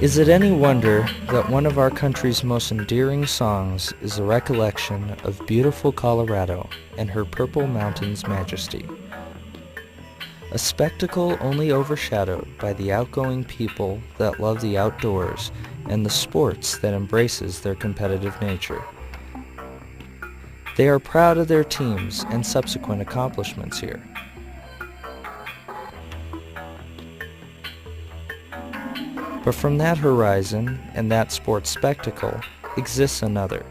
Is it any wonder that one of our country's most endearing songs is a recollection of beautiful Colorado and her Purple Mountains majesty? A spectacle only overshadowed by the outgoing people that love the outdoors and the sports that embraces their competitive nature. They are proud of their teams and subsequent accomplishments here. But from that horizon and that sports spectacle exists another.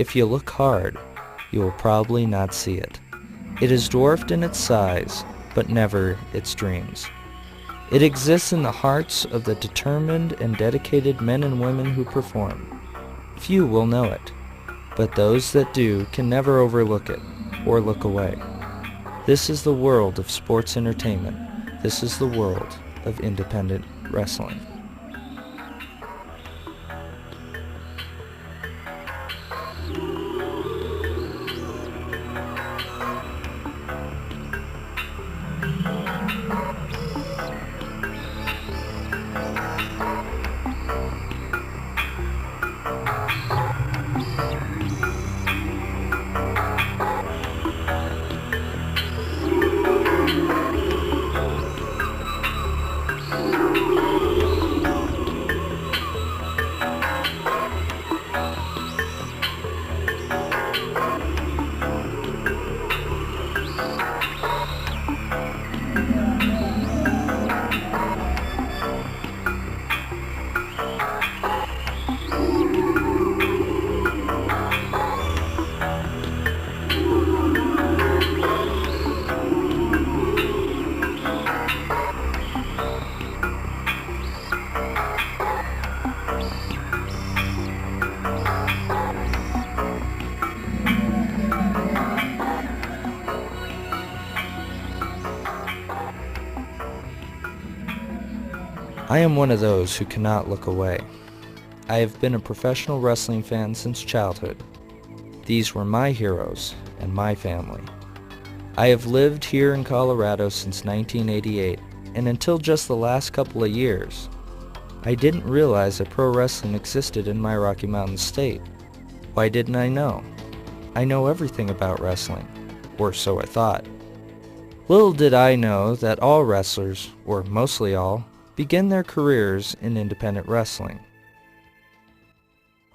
If you look hard, you will probably not see it. It is dwarfed in its size, but never its dreams. It exists in the hearts of the determined and dedicated men and women who perform. Few will know it, but those that do can never overlook it or look away. This is the world of sports entertainment. This is the world of independent wrestling. I am one of those who cannot look away. I have been a professional wrestling fan since childhood. These were my heroes and my family. I have lived here in Colorado since 1988, and until just the last couple of years, I didn't realize that pro wrestling existed in my Rocky Mountain state. Why didn't I know? I know everything about wrestling, or so I thought. Little did I know that all wrestlers, or mostly all, begin their careers in independent wrestling.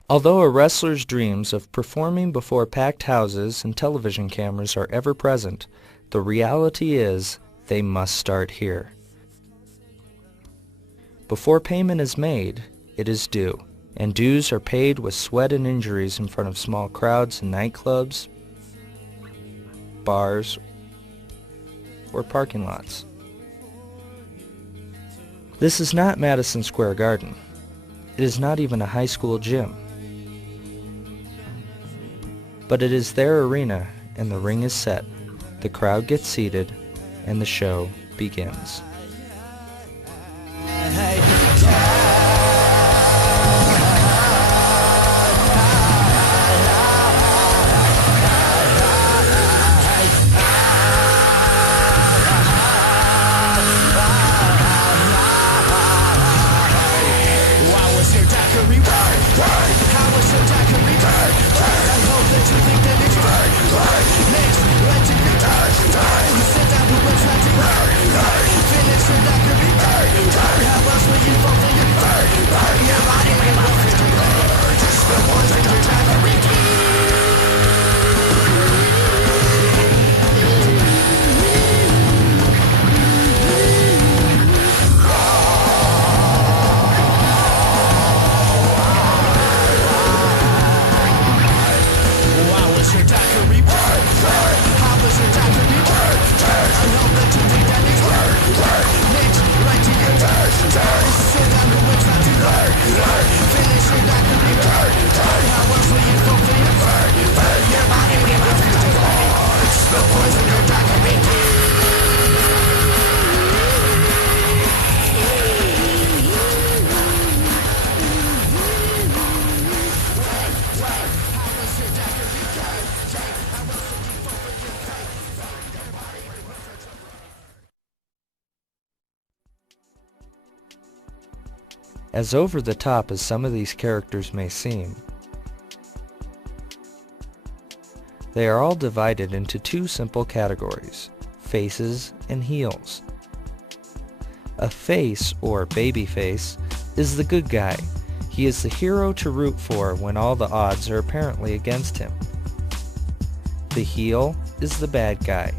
Although a wrestler's dreams of performing before packed houses and television cameras are ever present, the reality is they must start here. Before payment is made, it is due, and dues are paid with sweat and injuries in front of small crowds in nightclubs, bars, or parking lots. This is not Madison Square Garden. It is not even a high school gym. But it is their arena, and the ring is set, the crowd gets seated, and the show begins. Finish As over the top as some of these characters may seem, they are all divided into two simple categories, faces and heels. A face, or baby face, is the good guy. He is the hero to root for when all the odds are apparently against him. The heel is the bad guy,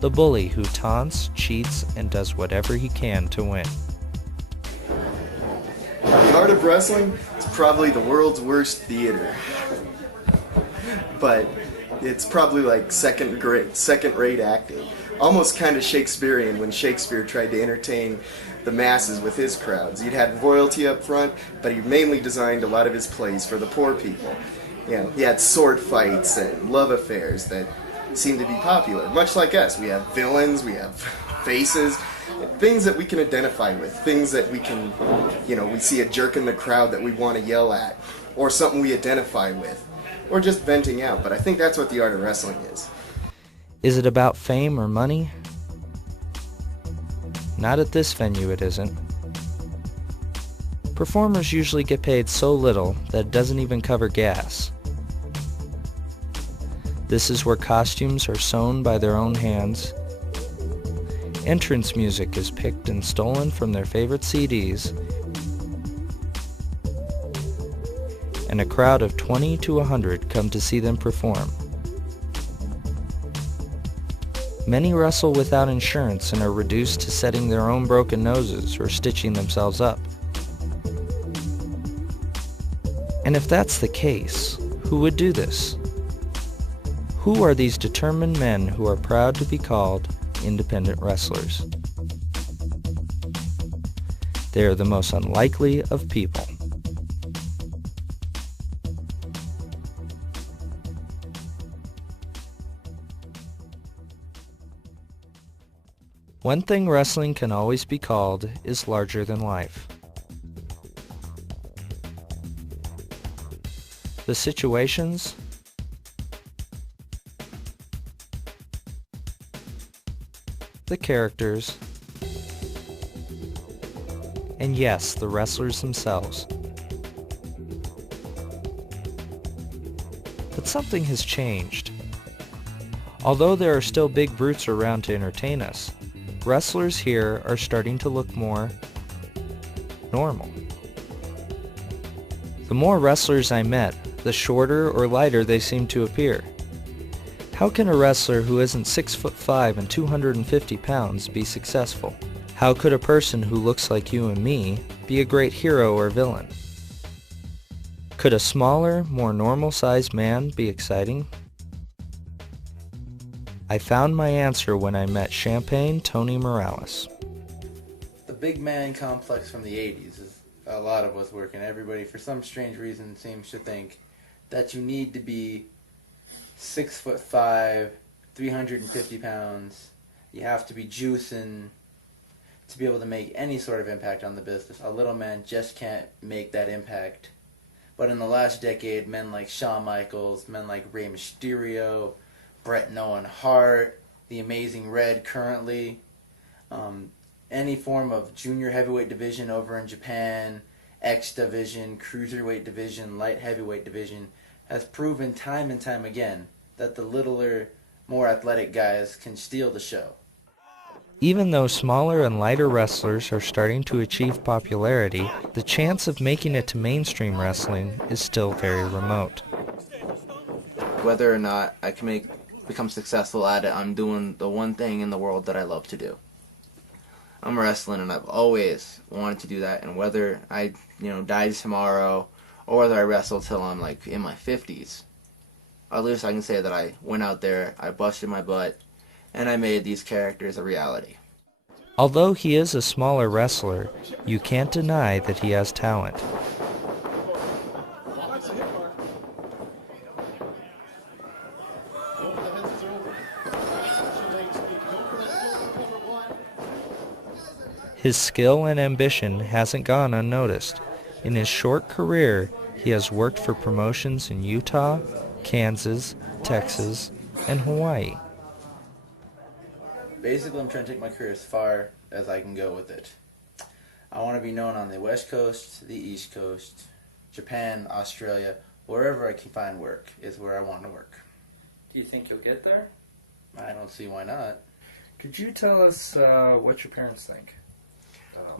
the bully who taunts, cheats, and does whatever he can to win. The art of wrestling is probably the world's worst theater. But it's probably like second-rate acting. Almost kind of Shakespearean when Shakespeare tried to entertain the masses with his crowds. He'd had royalty up front, but he mainly designed a lot of his plays for the poor people. You know, he had sword fights and love affairs that seem to be popular. Much like us, we have villains, we have faces, things that we can identify with, things that we can, we see a jerk in the crowd that we want to yell at, or something we identify with, or just venting out. But I think that's what the art of wrestling is. Is it about fame or money? Not at this venue it isn't. Performers usually get paid so little that it doesn't even cover gas. This is where costumes are sewn by their own hands. Entrance music is picked and stolen from their favorite CDs. And a crowd of 20 to 100 come to see them perform. Many wrestle without insurance and are reduced to setting their own broken noses or stitching themselves up. And if that's the case, who would do this? Who are these determined men who are proud to be called independent wrestlers? They are the most unlikely of people. One thing wrestling can always be called is larger than life. The situations, the characters, and yes, the wrestlers themselves. But something has changed. Although there are still big brutes around to entertain us, wrestlers here are starting to look more normal. The more wrestlers I met, the shorter or lighter they seem to appear. How can a wrestler who isn't 6'5" and 250 pounds be successful? How could a person who looks like you and me be a great hero or villain? Could a smaller, more normal-sized man be exciting? I found my answer when I met Champagne Tony Morales. The big man complex from the 80s is a lot of us working. Everybody, for some strange reason, seems to think that you need to be 6'5", 350 pounds. You have to be juicing to be able to make any sort of impact on the business. A little man just can't make that impact. But in the last decade, men like Shawn Michaels, men like Rey Mysterio, Bret and Owen Hart, the Amazing Red currently, any form of junior heavyweight division over in Japan, X division, cruiserweight division, light heavyweight division, has proven time and time again that the littler, more athletic guys can steal the show. Even though smaller and lighter wrestlers are starting to achieve popularity, the chance of making it to mainstream wrestling is still very remote. Whether or not I can become successful at it, I'm doing the one thing in the world that I love to do. I'm wrestling, and I've always wanted to do that, and whether I die tomorrow or whether I wrestle till I'm like in my 50s, at least I can say that I went out there, I busted my butt, and I made these characters a reality. Although he is a smaller wrestler, you can't deny that he has talent. His skill and ambition hasn't gone unnoticed. In his short career, he has worked for promotions in Utah, Kansas, Texas, and Hawaii. Basically, I'm trying to take my career as far as I can go with it. I want to be known on the West Coast, the East Coast, Japan, Australia, wherever I can find work is where I want to work. Do you think you'll get there? I don't see why not. Could you tell us what your parents think?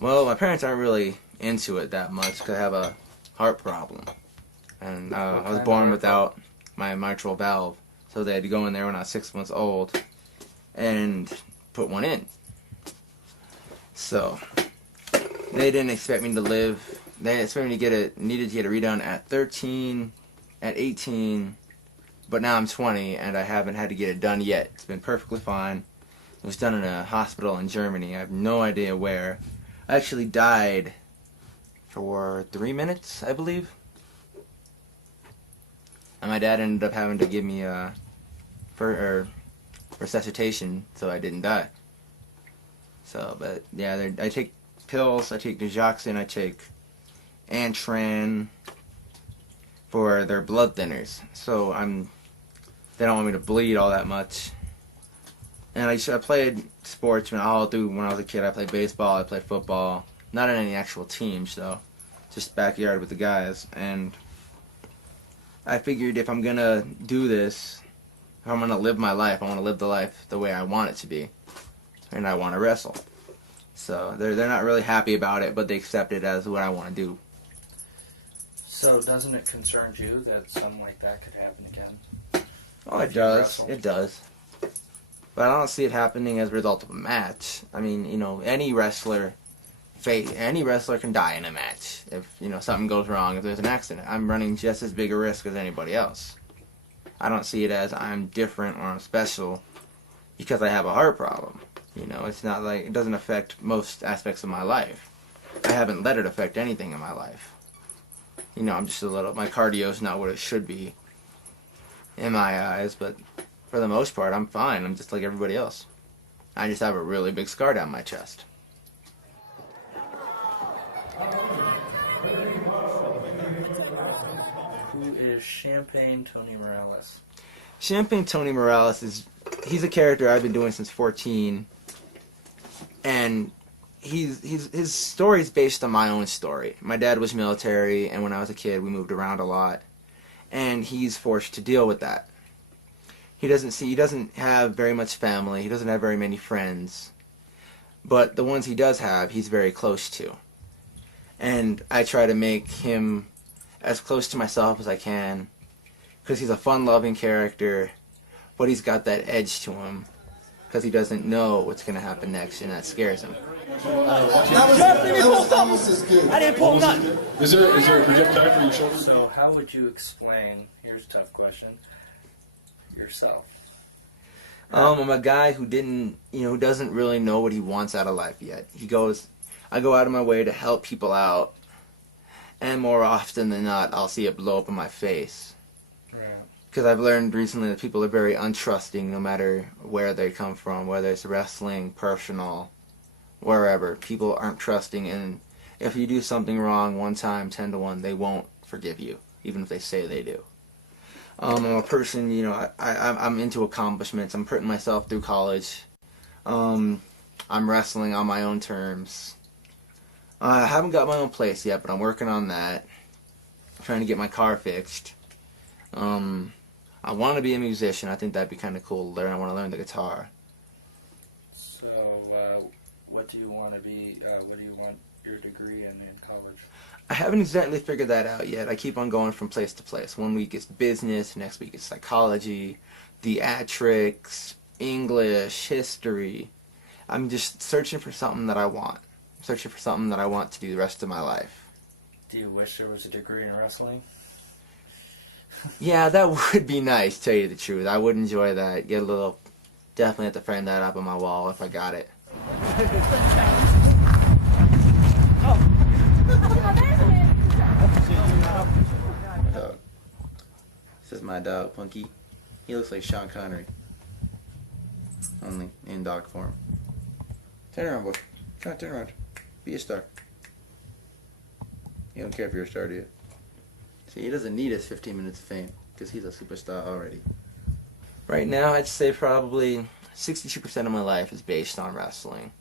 Well, my parents aren't really into it that much because I have a heart problem. And I was born without my mitral valve. So they had to go in there when I was 6 months old and put one in. So they didn't expect me to live. They expected me to needed to get it redone at 13, at 18, but now I'm 20 and I haven't had to get it done yet. It's been perfectly fine. It was done in a hospital in Germany. I have no idea where. I actually died for 3 minutes, I believe. And my dad ended up having to give me resuscitation so I didn't die. So, but yeah, I take pills. I take digoxin. I take Antran for their blood thinners. So they don't want me to bleed all that much. And I played sports all through when I was a kid. I played baseball. I played football. Not in any actual teams though, just backyard with the guys. And I figured if I'm gonna do this, if I'm gonna live my life, I want to live the life the way I want it to be, and I want to wrestle. So they're not really happy about it, but they accept it as what I want to do. So doesn't it concern you that something like that could happen again? Oh, it does. It does. But I don't see it happening as a result of a match. I mean, any wrestler can die in a match if something goes wrong, if there's an accident. I'm running just as big a risk as anybody else. I don't see it as I'm different or I'm special because I have a heart problem. It's not like it doesn't affect most aspects of my life. I haven't let it affect anything in my life. I'm just my cardio's not what it should be in my eyes, but for the most part, I'm fine. I'm just like everybody else. I just have a really big scar down my chest. Who is Champagne Tony Morales? Champagne Tony Morales he's a character I've been doing since 14, and his story is based on my own story. My dad was military, and when I was a kid, we moved around a lot, and he's forced to deal with that. He doesn't have very much family. He doesn't have very many friends, but the ones he does have, he's very close to. And I try to make him as close to myself as I can, because he's a fun-loving character, but he's got that edge to him, because he doesn't know what's going to happen next, and that scares him. That was almost as good. I didn't pull nothing. Is there a projectile for your shoulder? So how would you explain, here's a tough question, yourself? I'm a guy who who doesn't really know what he wants out of life yet. I go out of my way to help people out, and more often than not, I'll see it blow up in my face. Because I've learned recently that people are very untrusting no matter where they come from, whether it's wrestling, personal, wherever. People aren't trusting, and if you do something wrong one time, 10 to 1, they won't forgive you, even if they say they do. I'm a person, I'm into accomplishments. I'm putting myself through college. I'm wrestling on my own terms. I haven't got my own place yet, but I'm working on that. I'm trying to get my car fixed. I want to be a musician. I think that'd be kind of cool to learn. I want to learn the guitar. So, what do you want to be, what do you want your degree in college? I haven't exactly figured that out yet. I keep on going from place to place. One week it's business, next week it's psychology, theatrics, English, history. I'm just searching for something that I want. I'm searching for something that I want to do the rest of my life. Do you wish there was a degree in wrestling? Yeah, that would be nice, to tell you the truth. I would enjoy that. Definitely have to frame that up on my wall if I got it. Dog. This is my dog, Punky. He looks like Sean Connery. Only in dog form. Turn around, boy. Come on, turn around. Be a star. You don't care if you're a star, do you? See, he doesn't need his 15 minutes of fame, because he's a superstar already. Right now, I'd say probably 62% of my life is based on wrestling.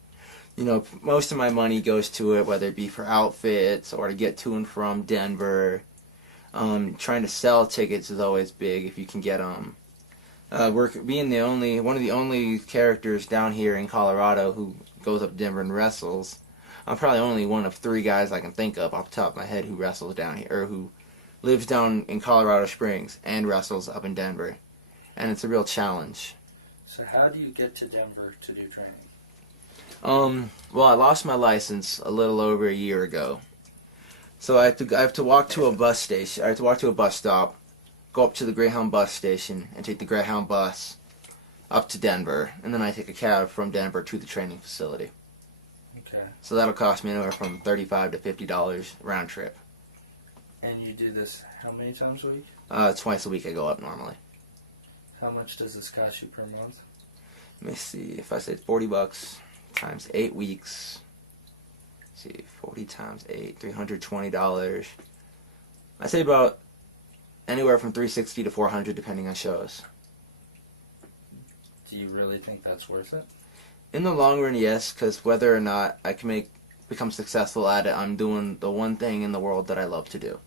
most of my money goes to it, whether it be for outfits or to get to and from Denver. Trying to sell tickets is always big if you can get them. Being one of the only characters down here in Colorado who goes up to Denver and wrestles. I'm probably only one of 3 guys I can think of off the top of my head who wrestles down here, or who lives down in Colorado Springs and wrestles up in Denver. And it's a real challenge. So how do you get to Denver to do training? Well, I lost my license a little over a year ago. So I have to walk to a bus station. I have to walk to a bus stop, go up to the Greyhound bus station, and take the Greyhound bus up to Denver. And then I take a cab from Denver to the training facility. Okay. So that'll cost me anywhere from $35 to $50 round trip. And you do this how many times a week? Twice a week I go up normally. How much does this cost you per month? Let me see. If I said $40 times 8 weeks, let's see, 40 times 8, $320. I'd say about anywhere from $360 to $400 depending on shows. Do you really think that's worth it? In the long run, yes, because whether or not I can become successful at it, I'm doing the one thing in the world that I love to do.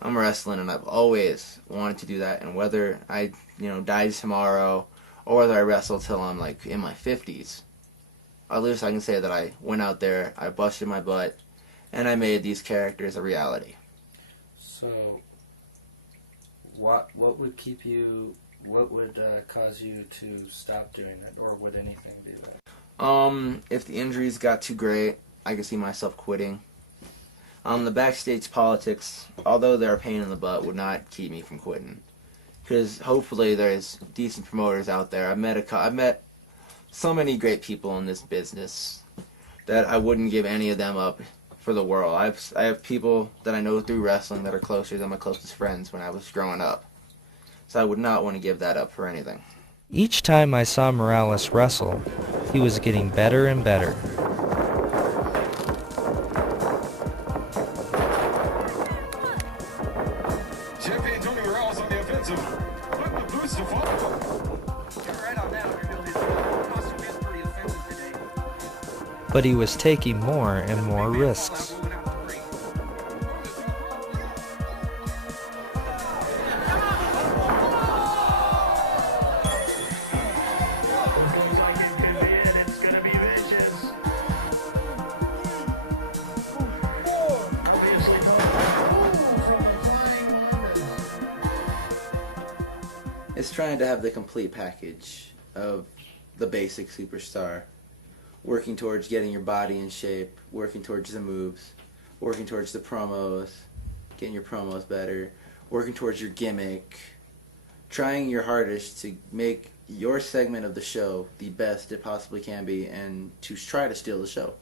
I'm wrestling, and I've always wanted to do that. And whether I, die tomorrow, or whether I wrestle till I'm like in my 50s, at least I can say that I went out there, I busted my butt, and I made these characters a reality. So, what would keep you? What would cause you to stop doing that, or would anything do that? If the injuries got too great, I could see myself quitting. The backstage politics, although they're a pain in the butt, would not keep me from quitting. Because hopefully there's decent promoters out there. I've met so many great people in this business that I wouldn't give any of them up for the world. I have people that I know through wrestling that are closer than my closest friends when I was growing up. So I would not want to give that up for anything. Each time I saw Morales wrestle, he was getting better and better. Champion Tony Morales on the offensive. Putting the boots to follow. You're right on that. His costume is pretty offensive today. But he was taking more and more risks. It's trying to have the complete package of the basic superstar, working towards getting your body in shape, working towards the moves, working towards the promos, getting your promos better, working towards your gimmick, trying your hardest to make your segment of the show the best it possibly can be, and to try to steal the show.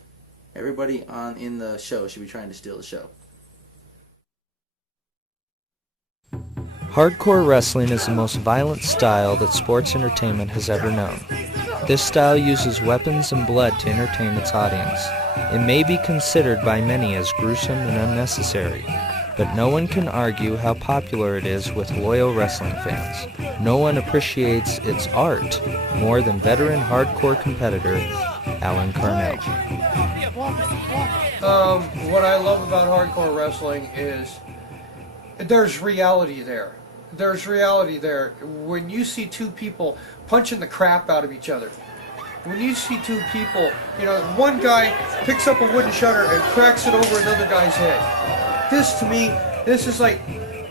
Everybody in the show should be trying to steal the show. Hardcore wrestling is the most violent style that sports entertainment has ever known. This style uses weapons and blood to entertain its audience. It may be considered by many as gruesome and unnecessary, but no one can argue how popular it is with loyal wrestling fans. No one appreciates its art more than veteran hardcore competitor Alan Carnell. What I love about hardcore wrestling is there's reality there. There's reality there. When you see two people punching the crap out of each other, when you see two people, one guy picks up a wooden shutter and cracks it over another guy's head. This, to me, this is like,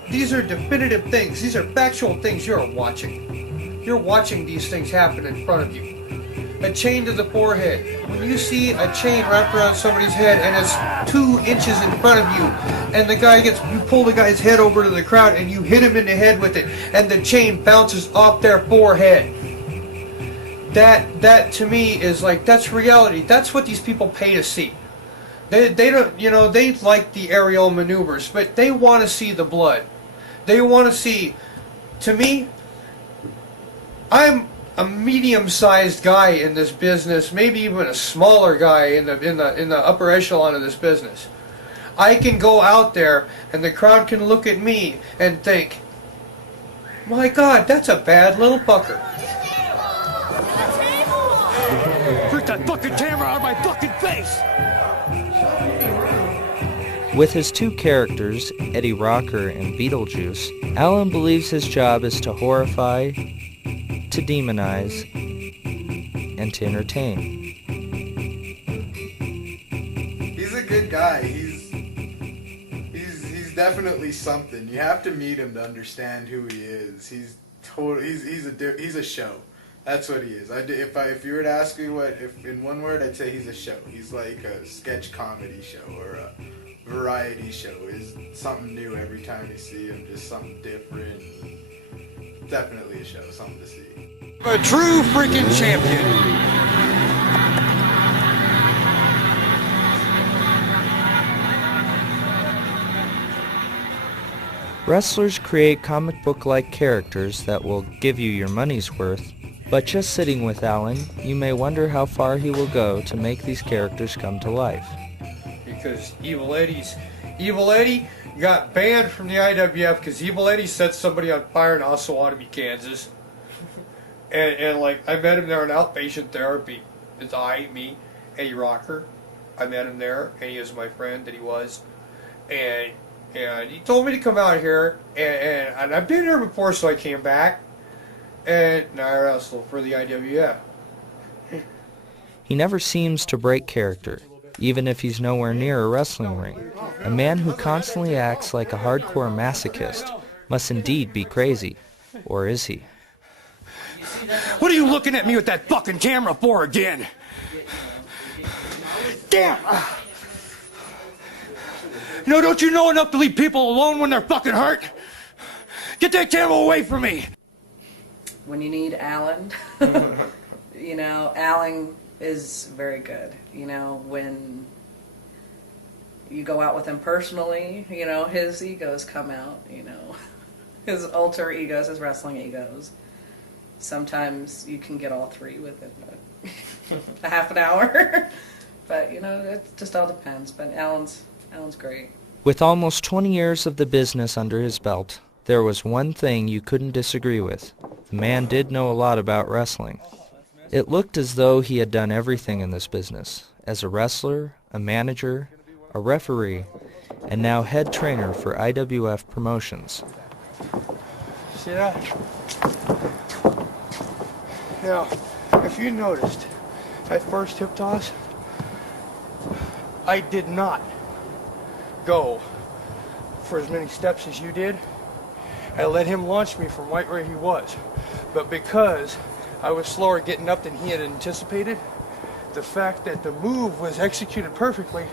these are definitive things. These are factual things you're watching. You're watching these things happen in front of you. A chain to the forehead. When you see a chain wrapped around somebody's head and it's 2 inches in front of you, and you pull the guy's head over to the crowd and you hit him in the head with it, and the chain bounces off their forehead. That to me is like, that's reality. That's what these people pay to see. They don't, they like the aerial maneuvers, but they want to see the blood. They want to see. To me, I'm a medium-sized guy in this business, maybe even a smaller guy in the upper echelon of this business. I can go out there and the crowd can look at me and think, my God, that's a bad little fucker. Break that fucking fucking camera out of my fucking face! With his two characters, Eddie Rocker and Beetlejuice, Alan believes his job is to horrify, to demonize, and to entertain. He's a good guy. He's definitely something. You have to meet him to understand who he is. He's a show. That's what he is. If you were to ask me if in one word, I'd say he's a show. He's like a sketch comedy show or a variety show. Is something new every time you see him, just something different. Definitely a show, something to see. A true freaking champion. Wrestlers create comic book-like characters that will give you your money's worth, but just sitting with Alan, you may wonder how far he will go to make these characters come to life. Because Evil Eddie got banned from the IWF because Evil Eddie set somebody on fire in Osawatomie, Kansas. And like, I met him there in outpatient therapy. It's me, Eddie Rocker. I met him there, and he is my friend that he was. And he told me to come out here, and I've been here before, so I came back, and now I wrestle for the IWF. He never seems to break character, even if he's nowhere near a wrestling ring. A man who constantly acts like a hardcore masochist must indeed be crazy. Or is he? What are you looking at me with that fucking camera for again? Damn! No, don't you know enough to leave people alone when they're fucking hurt? Get that camera away from me! When you need Alan, you know, Alan is very good. You know, when you go out with him personally, you know, his egos come out, you know. His alter egos, his wrestling egos. Sometimes you can get all three within a half an hour. But, you know, it just all depends. But Alan's great. With almost 20 years of the business under his belt, there was one thing you couldn't disagree with. The man did know a lot about wrestling. It looked as though he had done everything in this business, as a wrestler, a manager, a referee, and now head trainer for IWF Promotions. See that? Now, if you noticed, that first hip toss, I did not go for as many steps as you did. I let him launch me from right where he was. But because I was slower getting up than he had anticipated, the fact that the move was executed perfectly,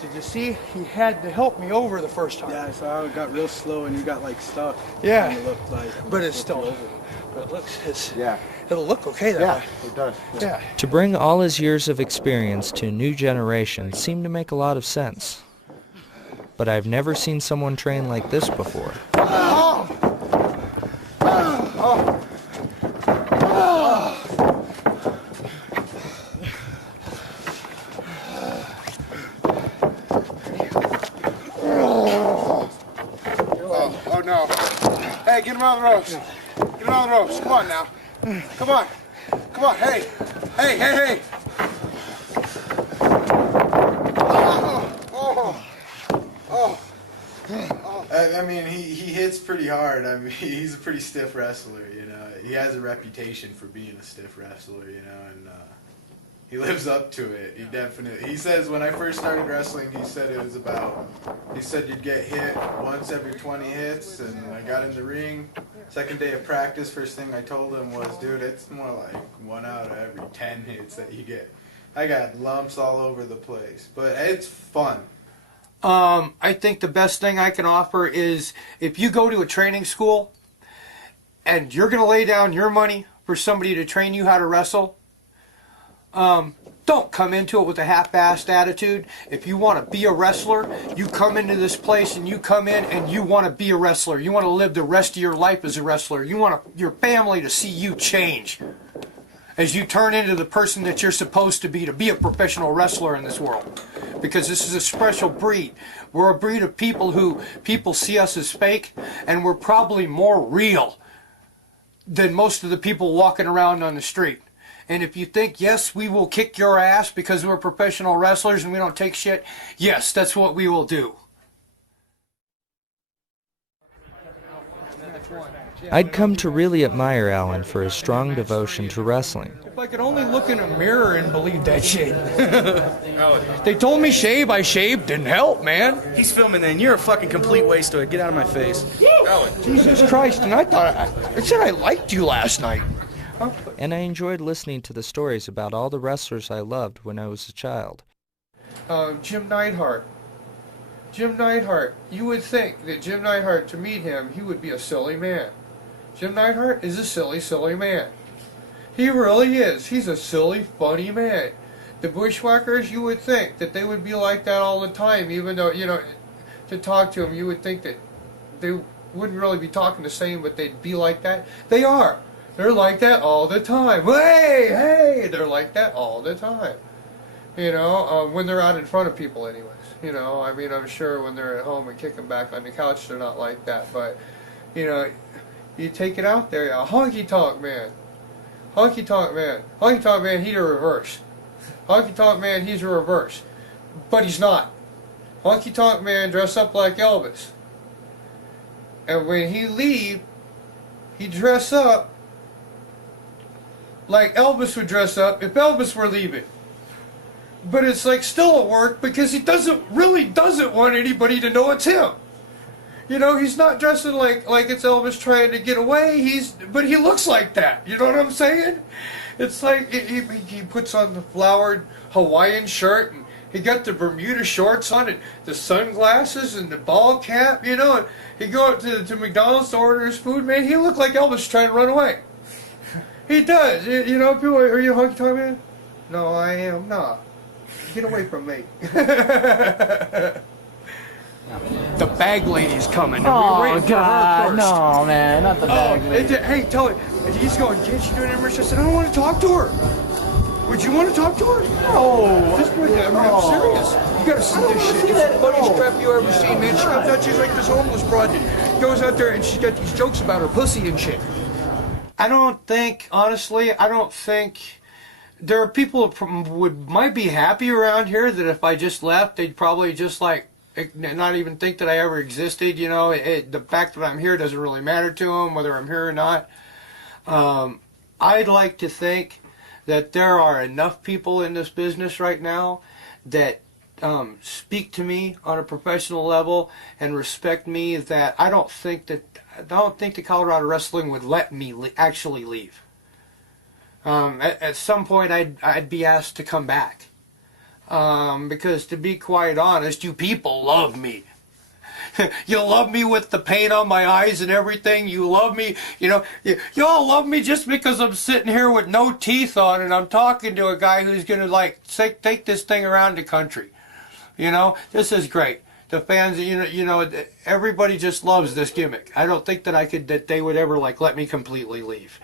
did you see? He had to help me over the first time. Yeah, so I got real slow and you got like stuck. Yeah, and it looked like, but it's still over. But it looks, it'll look okay that way. It does. Yeah. To bring all his years of experience to a new generation seemed to make a lot of sense. But I've never seen someone train like this before. Oh no. Hey, get him on the ropes. Get him on the ropes. Come on now. Come on. Come on. Hey. Hey, hey, hey. I mean, he hits pretty hard. I mean, he's a pretty stiff wrestler, you know. He has a reputation for being a stiff wrestler, you know, and he lives up to it. He says when I first started wrestling, he said you'd get hit once every 20 hits, and I got in the ring. Second day of practice, first thing I told him was, dude, it's more like 1 out of every 10 hits that you get. I got lumps all over the place, but it's fun. I think the best thing I can offer is if you go to a training school and you're going to lay down your money for somebody to train you how to wrestle, don't come into it with a half-assed attitude. If you want to be a wrestler, you come into this place and you come in and you want to be a wrestler. You want to live the rest of your life as a wrestler. You want your family to see you change as you turn into the person that you're supposed to be a professional wrestler in this world. Because this is a special breed. We're a breed of people who people see us as fake, and we're probably more real than most of the people walking around on the street. And if you think, yes, we will kick your ass because we're professional wrestlers and we don't take shit, yes, that's what we will do. I'd come to really admire Alan for his strong devotion to wrestling. If I could only look in a mirror and believe that shit. They told me shave, I shaved, didn't help, man. He's filming then. You're a fucking complete waste of it. Get out of my face. Jesus Christ, and I thought, I said I liked you last night. And I enjoyed listening to the stories about all the wrestlers I loved when I was a child. Jim Neidhart. Jim Neidhart. You would think that Jim Neidhart, to meet him, he would be a silly man. Jim Neidhart is a silly, silly man. He really is. He's a silly, funny man. The Bushwhackers, you would think that they would be like that all the time, even though, you know, to talk to them, you would think that they wouldn't really be talking the same, but they'd be like that. They are. They're like that all the time. Hey, hey! They're like that all the time. You know, when they're out in front of people anyways. You know, I mean, I'm sure when they're at home and kicking back on the couch, they're not like that. But, you know, you take it out there. Honky Tonk Man. Honky Tonk Man. Honky Tonk Man, he's a reverse. Honky Tonk Man, he's a reverse. But he's not. Honky Tonk Man dressed up like Elvis. And when he leave, he dress up like Elvis would dress up if Elvis were leaving. But it's like still at work because he really doesn't want anybody to know it's him. You know, he's not dressing like it's Elvis trying to get away. But he looks like that. You know what I'm saying? It's like he puts on the flowered Hawaiian shirt and he got the Bermuda shorts on and the sunglasses and the ball cap. You know, and he go up to McDonald's to order his food. Man, he looked like Elvis trying to run away. He does. You know, people, are you a Honky Tonk Man? No, I am not. Get away from me. The bag lady's coming. Oh, God, no, man, not the bag lady. Hey, tell her. And he's going, can't you do an immersion? I said, I don't want to talk to her. Would you want to talk to her? No. This point, I'm serious. You got to see this shit. It's the funniest crap you ever seen, man. She comes out, she's like this homeless broad that goes out there and she's got these jokes about her pussy and shit. I don't think there are people that might be happy around here that if I just left, they'd probably just like not even think that I ever existed. You know, the fact that I'm here doesn't really matter to them, whether I'm here or not. I'd like to think that there are enough people in this business right now that speak to me on a professional level and respect me that I don't think that Colorado Wrestling would let me actually leave. At some point, I'd be asked to come back. Because to be quite honest, you people love me. You love me with the paint on my eyes and everything. You love me, you know. You all love me just because I'm sitting here with no teeth on and I'm talking to a guy who's going to, like, take this thing around the country. You know, this is great. The fans, you know, everybody just loves this gimmick. I don't think that they would ever, like, let me completely leave.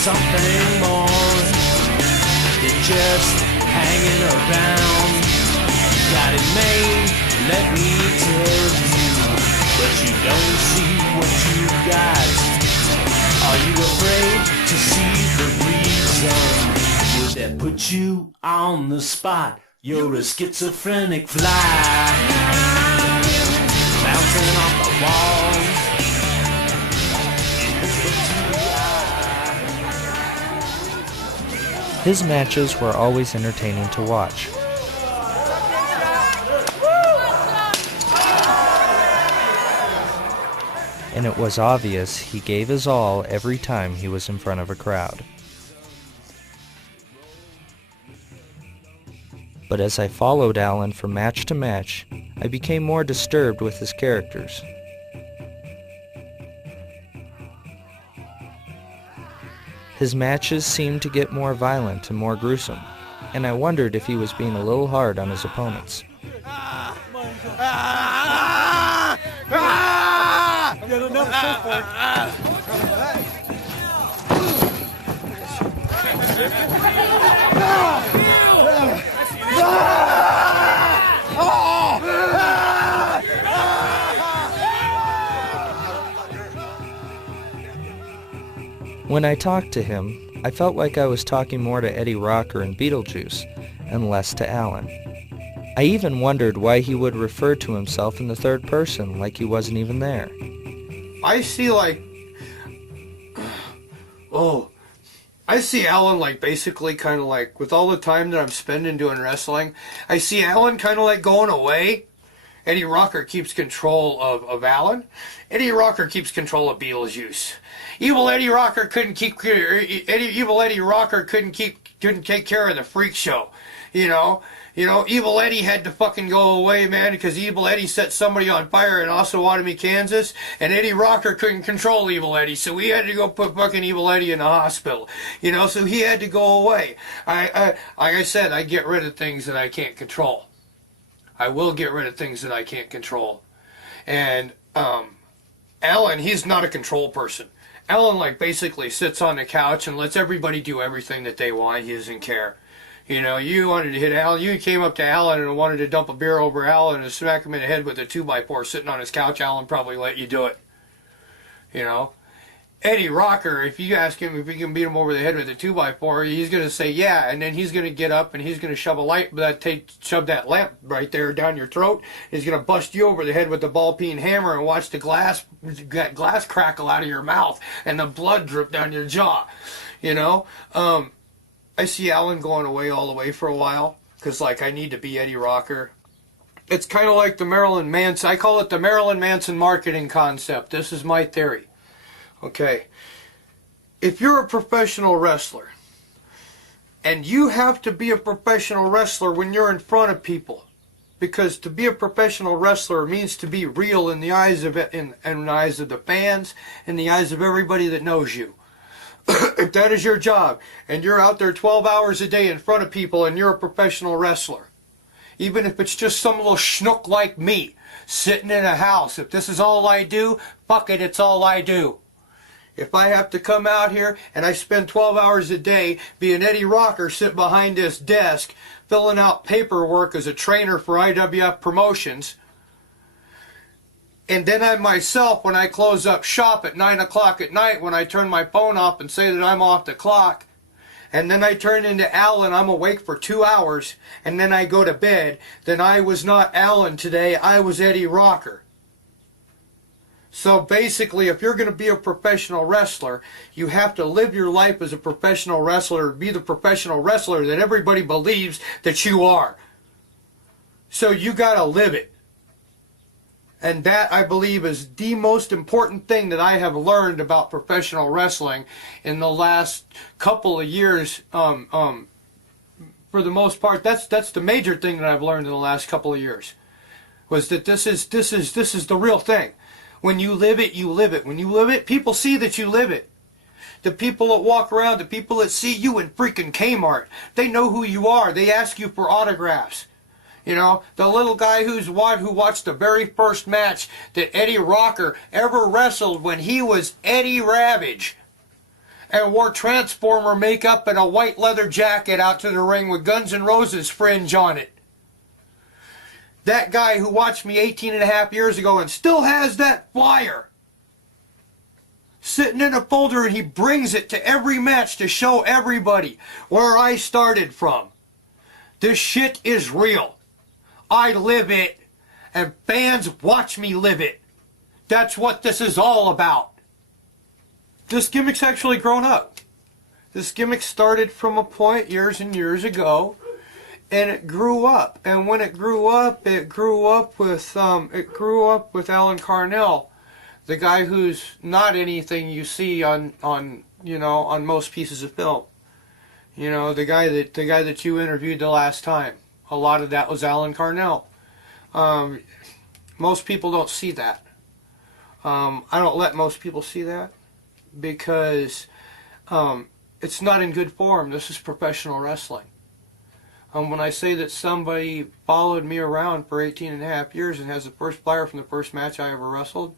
Something more than just hanging around. Got it made, let me tell you, but you don't see what you got. Are you afraid to see the reason? Would that put you on the spot? You're a schizophrenic fly, bouncing off the walls. His matches were always entertaining to watch. And it was obvious he gave his all every time he was in front of a crowd. But as I followed Alan from match to match, I became more disturbed with his characters. His matches seemed to get more violent and more gruesome, and I wondered if he was being a little hard on his opponents. another surfboard. When I talked to him, I felt like I was talking more to Eddie Rocker and Beetlejuice, and less to Alan. I even wondered why he would refer to himself in the third person, like he wasn't even there. I see I see Alan like basically kind of like, with all the time that I'm spending doing wrestling, I see Alan kind of like going away. Eddie Rocker keeps control of Alan. Eddie Rocker keeps control of Beetlejuice. Evil Eddie Rocker couldn't take care of the freak show. You know, Evil Eddie had to fucking go away, man, because Evil Eddie set somebody on fire in Osawatomie, Kansas, and Eddie Rocker couldn't control Evil Eddie, so we had to go put fucking Evil Eddie in the hospital. You know, so he had to go away. Like I said, I get rid of things that I can't control. I will get rid of things that I can't control. And Alan, he's not a control person. Alan like basically sits on the couch and lets everybody do everything that they want. He doesn't care. You know, you wanted to hit Alan, you came up to Alan and wanted to dump a beer over Alan and smack him in the head with a 2x4 sitting on his couch. Alan probably let you do it. You know? Eddie Rocker, if you ask him if he can beat him over the head with a 2x4, he's going to say yeah, and then he's going to get up and he's going to shove that lamp right there down your throat. He's going to bust you over the head with the ball-peen hammer and watch the glass crackle out of your mouth and the blood drip down your jaw. You know? I see Alan going away all the way for a while, because like I need to be Eddie Rocker. It's kind of like the Marilyn Manson, I call it the Marilyn Manson marketing concept. This is my theory. Okay, if you're a professional wrestler, and you have to be a professional wrestler when you're in front of people, because to be a professional wrestler means to be real in the eyes of in the eyes of the fans, in the eyes of everybody that knows you. If that is your job, and you're out there 12 hours a day in front of people, and you're a professional wrestler, even if it's just some little schnook like me, sitting in a house, if this is all I do, fuck it, it's all I do. If I have to come out here and I spend 12 hours a day being Eddie Rocker sitting behind this desk filling out paperwork as a trainer for IWF Promotions, and then I myself, when I close up shop at 9 o'clock at night, when I turn my phone off and say that I'm off the clock, and then I turn into Alan, I'm awake for 2 hours, and then I go to bed, then I was not Alan today, I was Eddie Rocker. So basically, if you're going to be a professional wrestler, you have to live your life as a professional wrestler, be the professional wrestler that everybody believes that you are. So you got to live it. And that, I believe, is the most important thing that I have learned about professional wrestling in the last couple of years. For the most part, that's the major thing that I've learned in the last couple of years, was that this is the real thing. When you live it, you live it. When you live it, people see that you live it. The people that walk around, the people that see you in freaking Kmart, they know who you are. They ask you for autographs. You know, the little guy who watched the very first match that Eddie Rocker ever wrestled when he was Eddie Ravage, and wore Transformer makeup and a white leather jacket out to the ring with Guns N' Roses fringe on it. That guy who watched me 18 and a half years ago and still has that flyer sitting in a folder, and he brings it to every match to show everybody where I started from. This shit is real. I live it, and fans watch me live it. That's what this is all about. This gimmick's actually grown up. This gimmick started from a point years and years ago, and it grew up. And when it grew up with Alan Carnell, the guy who's not anything you see on most pieces of film. You know, the guy that you interviewed the last time. A lot of that was Alan Carnell. Most people don't see that. I don't let most people see that, because it's not in good form. This is professional wrestling. When I say that somebody followed me around for 18 and a half years and has the first flyer from the first match I ever wrestled,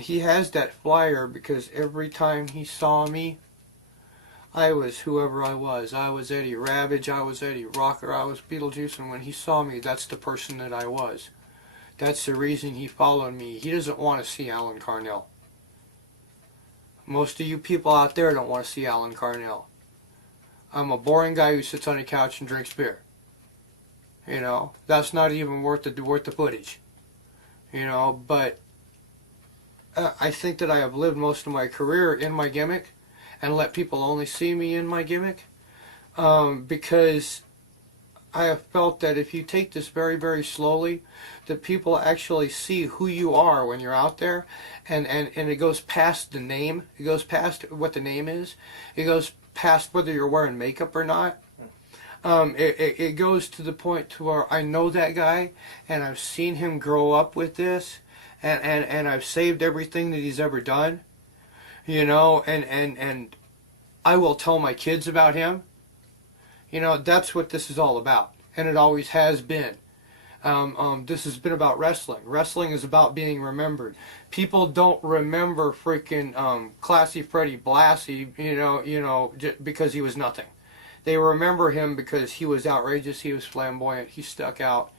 He has that flyer because every time he saw me, I was whoever I was. I was Eddie Ravage, I was Eddie Rocker, I was Beetlejuice, and when he saw me, that's the person that I was. That's the reason he followed me. He doesn't want to see Alan Carnell. Most of you people out there don't want to see Alan Carnell. I'm a boring guy who sits on a couch and drinks beer. You know, that's not even worth the footage. You know, but I think that I have lived most of my career in my gimmick and let people only see me in my gimmick, because I have felt that if you take this very, very slowly, that people actually see who you are when you're out there, and it goes past the name. It goes past what the name is. It goes past whether you're wearing makeup or not. It goes to the point to where I know that guy, and I've seen him grow up with this, and I've saved everything that he's ever done, you know, and I will tell my kids about him. You know, that's what this is all about, and it always has been. This has been about wrestling. Wrestling is about being remembered. People don't remember freaking Classy Freddie Blassie, you know, because he was nothing. They remember him because he was outrageous, he was flamboyant, he stuck out.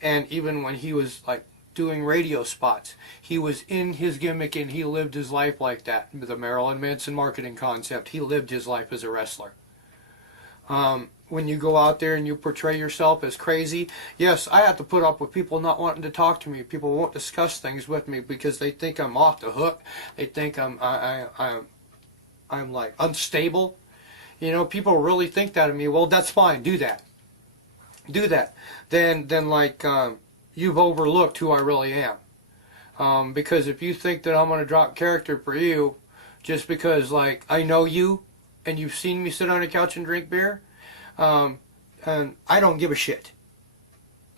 And even when he was like doing radio spots, he was in his gimmick and he lived his life like that. The Marilyn Manson marketing concept, he lived his life as a wrestler. When you go out there and you portray yourself as crazy, yes, I have to put up with people not wanting to talk to me. People won't discuss things with me because they think I'm off the hook. They think I'm like unstable. You know, people really think that of me. Well, that's fine. Do that. Do that. Then like you've overlooked who I really am. Because if you think that I'm going to drop character for you just because, like, I know you and you've seen me sit on a couch and drink beer, and I don't give a shit.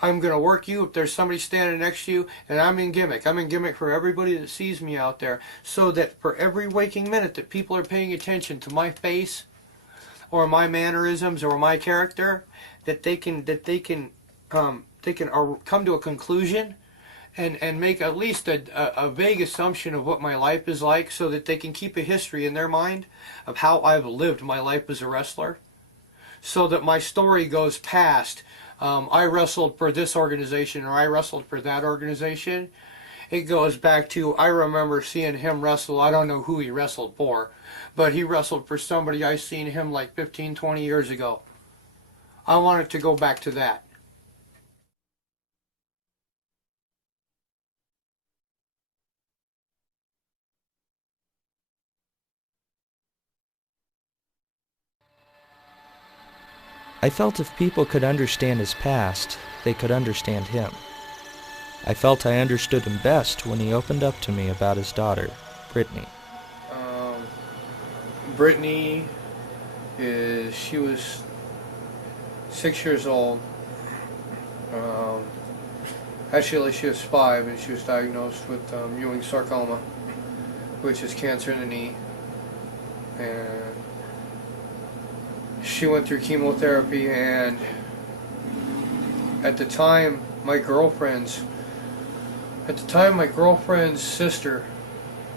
I'm going to work you if there's somebody standing next to you, and I'm in gimmick. I'm in gimmick for everybody that sees me out there, so that for every waking minute that people are paying attention to my face or my mannerisms or my character, that they can come to a conclusion and make at least a vague assumption of what my life is like, so that they can keep a history in their mind of how I've lived my life as a wrestler, so that my story goes past I wrestled for this organization or I wrestled for that organization. It goes back to, I remember seeing him wrestle. I don't know who he wrestled for, but he wrestled for somebody I seen him like 15, 20 years ago. I want it to go back to that. I felt if people could understand his past, they could understand him. I felt I understood him best when he opened up to me about his daughter, Brittany. Brittany she was 6 years old. Actually, she was 5, and she was diagnosed with Ewing sarcoma, which is cancer in the knee. And she went through chemotherapy, and at the time my girlfriend's sister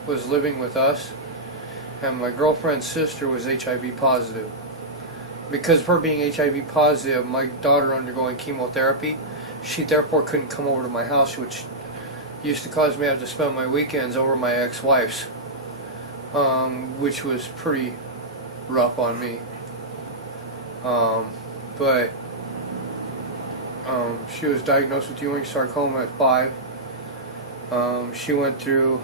was living with us, and my girlfriend's sister was HIV positive. Because of her being HIV positive, my daughter undergoing chemotherapy, she therefore couldn't come over to my house, which used to cause me to have to spend my weekends over my ex-wife's, which was pretty rough on me. But she was diagnosed with Ewing sarcoma at 5. She went through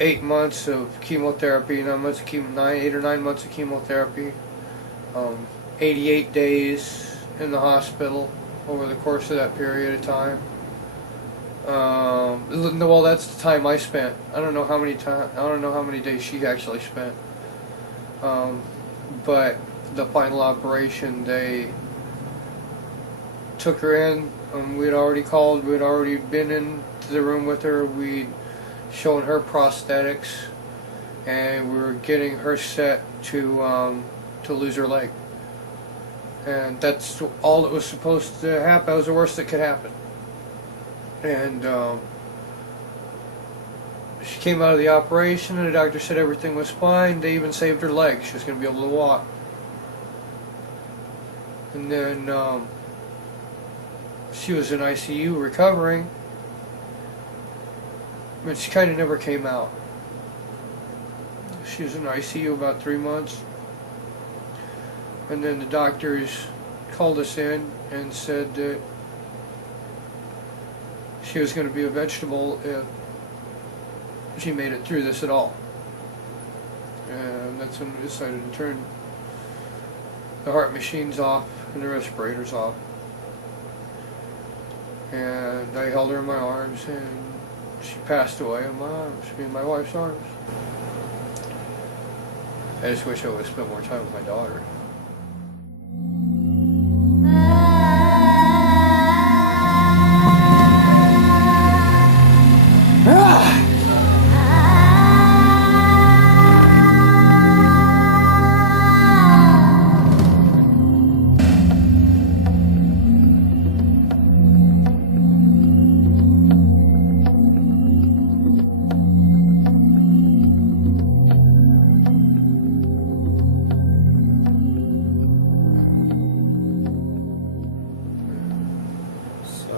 8 months of chemotherapy, 8 or 9 months of chemotherapy, 88 days in the hospital over the course of that period of time. Well, that's the time I spent. I don't know how many days she actually spent. But the final operation, they took her in. We'd already been into the room with her. We'd shown her prosthetics, and we were getting her set to lose her leg. And that's all that was supposed to happen. That was the worst that could happen. And She came out of the operation and the doctor said everything was fine. They even saved her leg. She was going to be able to walk. And then she was in ICU recovering. But she kind of never came out. She was in ICU about 3 months. And then the doctors called us in and said that she was going to be a vegetable if she made it through this at all. And that's when we decided to turn the heart machines off and the respirators off. And I held her in my arms and she passed away in my arms, in my wife's arms. I just wish I would have spent more time with my daughter.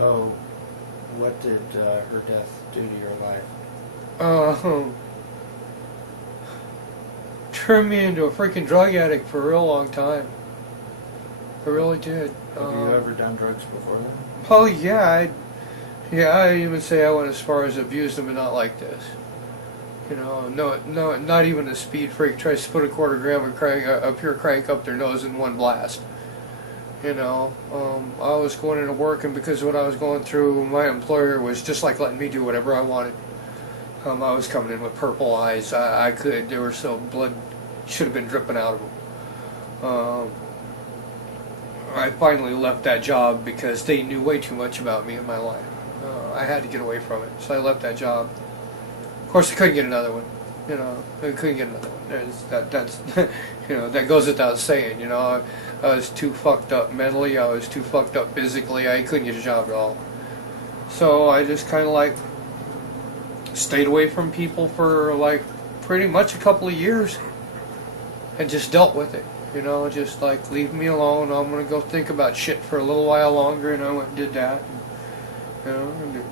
So, what did her death do to your life? Turned me into a freaking drug addict for a real long time. I really did. Have you ever done drugs before then? Oh yeah, I even say I went as far as abuse them, but not like this. You know, no, not even a speed freak tries to put a quarter gram of crank, a pure crank up their nose in one blast. You know, I was going into work, and because of what I was going through, my employer was just like letting me do whatever I wanted. I was coming in with purple eyes. I could, they were so blood should have been dripping out of them. I finally left that job because they knew way too much about me and my life. I had to get away from it, so I left that job. Of course, I couldn't get another one. You know, I couldn't get another one. That's you know, that goes without saying. You know, I was too fucked up mentally. I was too fucked up physically. I couldn't get a job at all. So I just kind of like stayed away from people for like pretty much a couple of years and just dealt with it. You know, just like leave me alone. I'm gonna go think about shit for a little while longer, and I went and did that. You know, and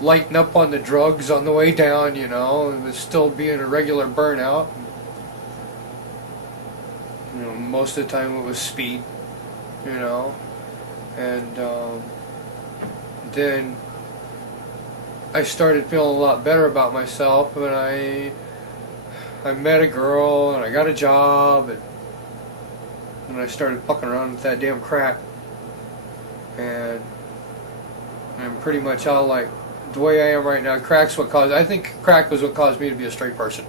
lighten up on the drugs on the way down. You know, and was still being a regular burnout. You know, most of the time it was speed. You know, and then I started feeling a lot better about myself, and I met a girl, and I got a job, and I started fucking around with that damn crack, and pretty much all like the way I am right now. Crack's what caused. I think crack was what caused me to be a straight person.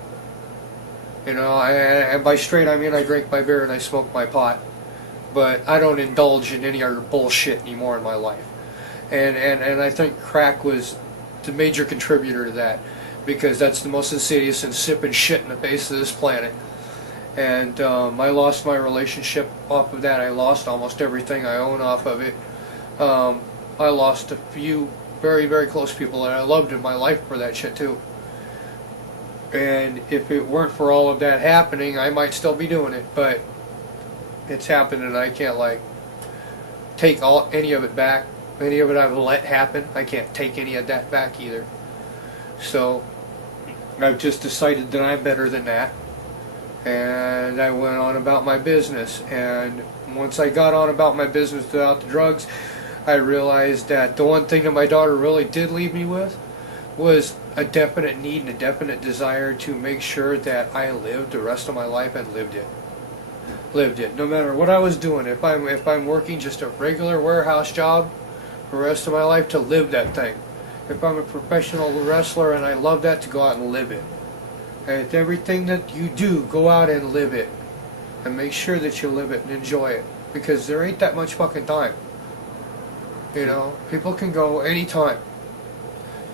You know, and by straight I mean I drink my beer and I smoke my pot, but I don't indulge in any other bullshit anymore in my life, and I think crack was the major contributor to that, because that's the most insidious and sipping shit in the face of this planet. And I lost my relationship off of that. I lost almost everything I own off of it. I lost a few very, very close people that I loved in my life for that shit too. And if it weren't for all of that happening, I might still be doing it, but it's happened and I can't like take any of it back. Any of it I've let happen, I can't take any of that back either. So I've just decided that I'm better than that, and I went on about my business. And once I got on about my business without the drugs, I realized that the one thing that my daughter really did leave me with was a definite need and a definite desire to make sure that I lived the rest of my life and lived it. No matter what I was doing, if I'm working just a regular warehouse job for the rest of my life, to live that thing. If I'm a professional wrestler and I love that, to go out and live it. And everything that you do, go out and live it. And make sure that you live it and enjoy it. Because there ain't that much fucking time. You know, people can go anytime.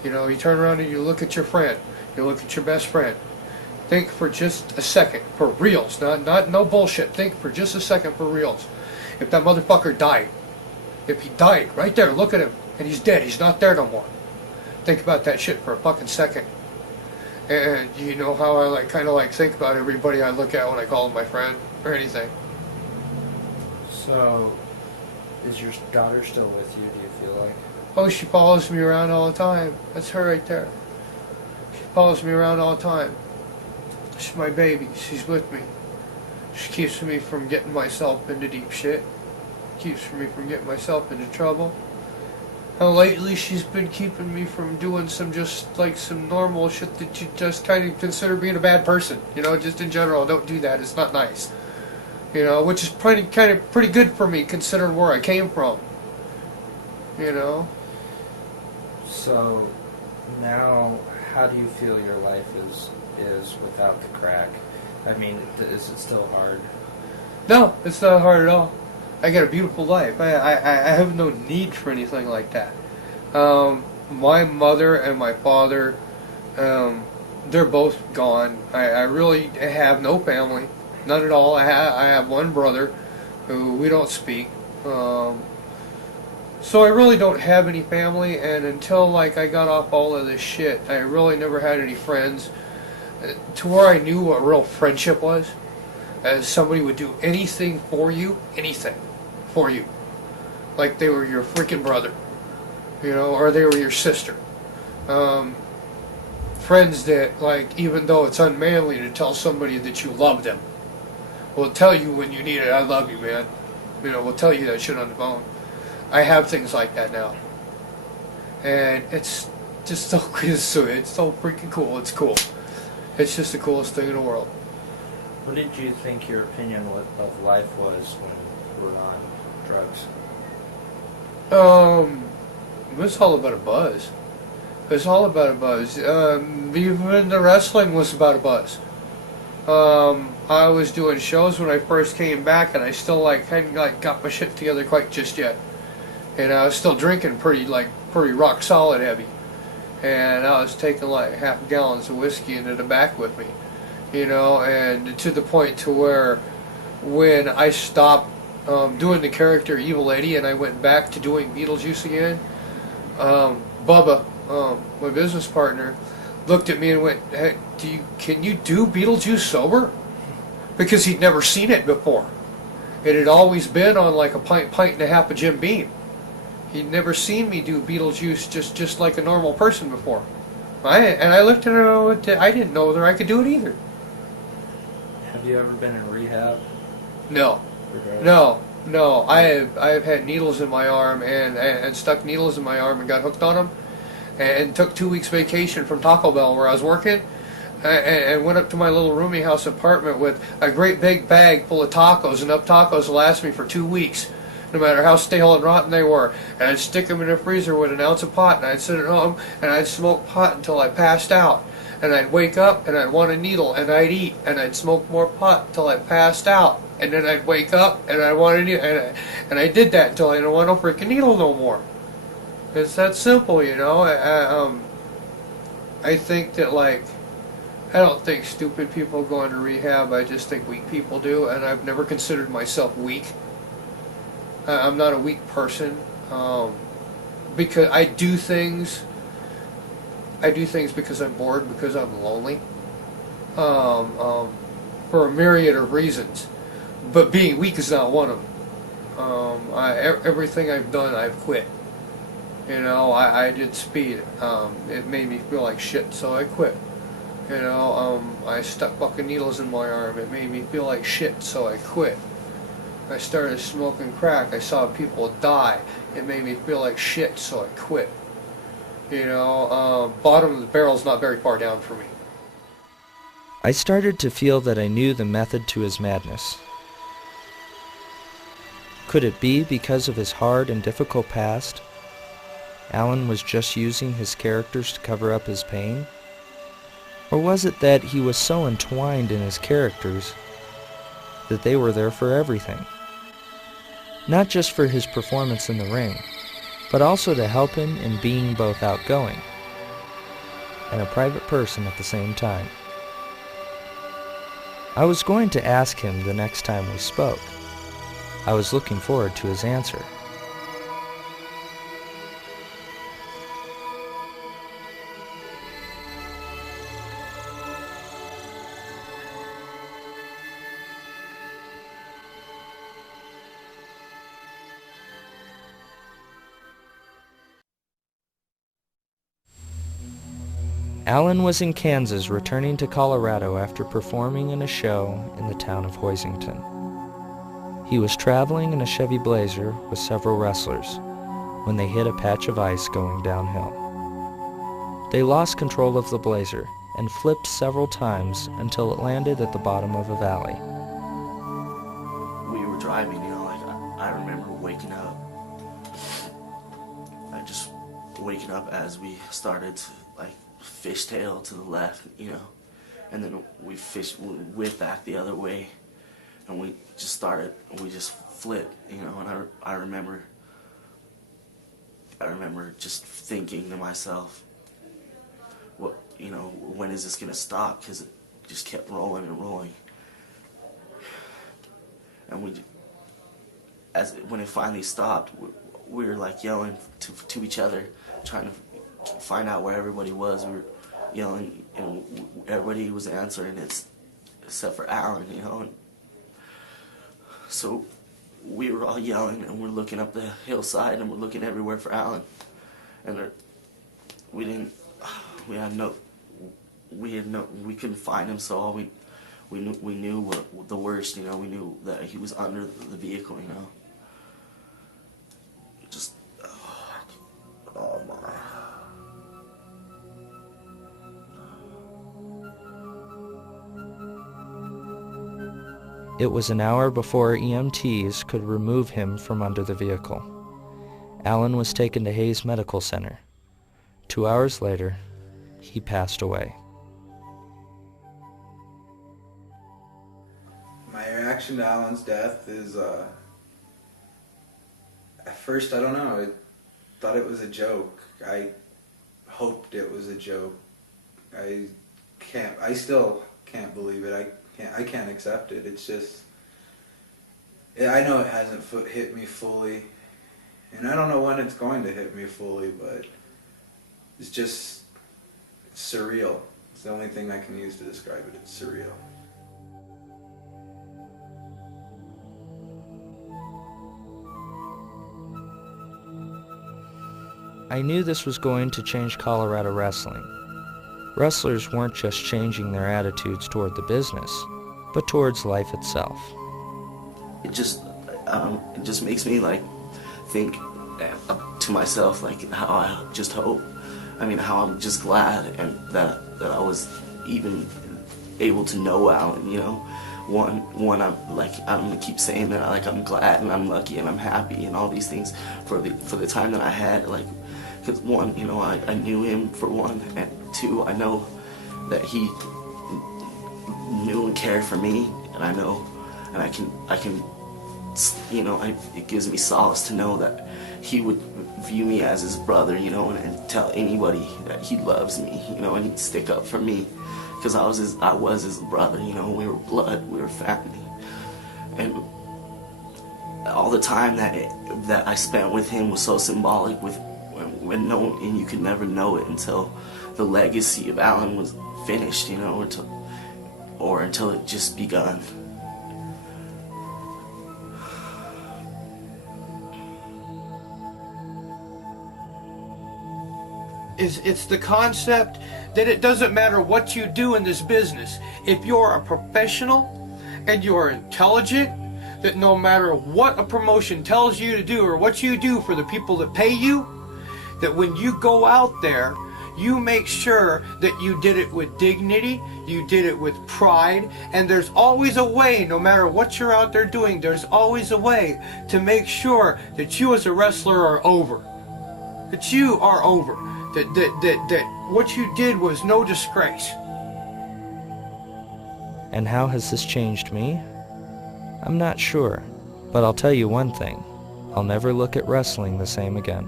You know, you turn around and you look at your friend. You look at your best friend. Think for just a second, for reals, not no bullshit. Think for just a second for reals. If that motherfucker died, if he died right there, look at him, and he's dead. He's not there no more. Think about that shit for a fucking second. And you know how I kind of think about everybody I look at when I call them my friend or anything. So, is your daughter still with you, do you feel like? Oh, she follows me around all the time. That's her right there. She follows me around all the time. She's my baby. She's with me. She keeps me from getting myself into deep shit. Keeps me from getting myself into trouble. And lately she's been keeping me from doing some normal shit that you just kind of consider being a bad person. You know, just in general, don't do that. It's not nice. You know, which is pretty good for me considering where I came from. You know? So, now, how do you feel your life is without the crack? I mean, is it still hard? No, it's not hard at all. I got a beautiful life. I have no need for anything like that. My mother and my father, they're both gone. I really have no family. None at all. I have one brother who we don't speak. So I really don't have any family, and until I got off all of this shit, I really never had any friends to where I knew what real friendship was. As somebody would do anything for you, like they were your freaking brother, you know, or they were your sister. Friends that, even though it's unmanly to tell somebody that you love them, will tell you when you need it, I love you, man. You know, will tell you that shit on the phone. I have things like that now. And it's just so, it's so freaking cool. It's cool. It's just the coolest thing in the world. What did you think your opinion of life was when you were on drugs? It was all about a buzz. It was all about a buzz. Even the wrestling was about a buzz. I was doing shows when I first came back, and I still got my shit together quite just yet. And I was still drinking pretty rock solid heavy. And I was taking half gallons of whiskey into the back with me. You know, and to the point to where when I stopped doing the character Evil Lady and I went back to doing Beetlejuice again, Bubba, my business partner, looked at me and went, "Hey, can you do Beetlejuice sober?" Because he'd never seen it before. It had always been on a pint and a half of Jim Beam. He'd never seen me do Beetlejuice just like a normal person before. I looked at it, I didn't know whether I could do it either. Have you ever been in rehab? No. No. I've had needles in my arm and stuck needles in my arm and got hooked on them, and took 2 weeks vacation from Taco Bell where I was working, and went up to my little rooming house apartment with a great big bag full of tacos, enough tacos to last me for 2 weeks, no matter how stale and rotten they were. And I'd stick them in the freezer with an ounce of pot, and I'd sit at home and I'd smoke pot until I passed out. And I'd wake up and I'd want a needle and I'd eat, and I'd smoke more pot until I passed out. And then I'd wake up and I'd want a needle, and I did that until I didn't want no freaking needle no more. It's that simple, you know. I think that I don't think stupid people go into rehab. I just think weak people do, and I've never considered myself weak. I'm not a weak person, because I do things because I'm bored, because I'm lonely, for a myriad of reasons. But being weak is not one of them. Everything I've done, I've quit. You know, I did speed. It made me feel like shit, so I quit. You know, I stuck fucking needles in my arm. It made me feel like shit, so I quit. I started smoking crack. I saw people die. It made me feel like shit, so I quit. You know, bottom of the barrel's not very far down for me. I started to feel that I knew the method to his madness. Could it be because of his hard and difficult past? Alan was just using his characters to cover up his pain? Or was it that he was so entwined in his characters that they were there for everything? Not just for his performance in the ring, but also to help him in being both outgoing and a private person at the same time. I was going to ask him the next time we spoke. I was looking forward to his answer. Alan was in Kansas returning to Colorado after performing in a show in the town of Hoisington. He was traveling in a Chevy Blazer with several wrestlers when they hit a patch of ice going downhill. They lost control of the Blazer and flipped several times until it landed at the bottom of a valley. We were driving, I remember waking up. I just waking up as we started to fishtail to the left, and then we whipped back the other way, and we just flipped, and I remember just thinking to myself, when is this gonna stop? Because it just kept rolling and rolling, and when it finally stopped, we were yelling to each other, trying to find out where everybody was. We were yelling, and everybody was answering, except for Alan, And so we were all yelling, and we're looking up the hillside, and we're looking everywhere for Alan, and we couldn't find him. So all we knew what the worst, we knew that he was under the vehicle, Just, oh my. It was an hour before EMTs could remove him from under the vehicle. Alan was taken to Hayes Medical Center. 2 hours later, he passed away. My reaction to Alan's death is, at first, I don't know, I thought it was a joke. I hoped it was a joke. I still can't believe it. I can't accept it. It's just, I know it hasn't hit me fully, and I don't know when it's going to hit me fully, but it's just surreal. It's the only thing I can use to describe it. It's surreal. I knew this was going to change Colorado wrestling. Wrestlers weren't just changing their attitudes toward the business, but towards life itself. It just makes me think to myself how I just hope. How I'm just glad and that I was even able to know Alan. One I'm gonna keep saying that I'm glad and I'm lucky and I'm happy and all these things for the time that I had. Because one, I knew him for one, and two, I know that he knew and cared for me, and I know, and I can, it gives me solace to know that he would view me as his brother, and tell anybody that he loves me, and he'd stick up for me, because I was his brother, we were blood, we were family, and all the time that I spent with him was so symbolic when no one, and you could never know it until the legacy of Alan was finished, or until it just begun. It's the concept that it doesn't matter what you do in this business. If you're a professional and you're intelligent, that no matter what a promotion tells you to do or what you do for the people that pay you, that when you go out there, you make sure that you did it with dignity, you did it with pride, and there's always a way, no matter what you're out there doing, there's always a way to make sure that you as a wrestler are over. That you are over. That what you did was no disgrace. And how has this changed me? I'm not sure, but I'll tell you one thing. I'll never look at wrestling the same again.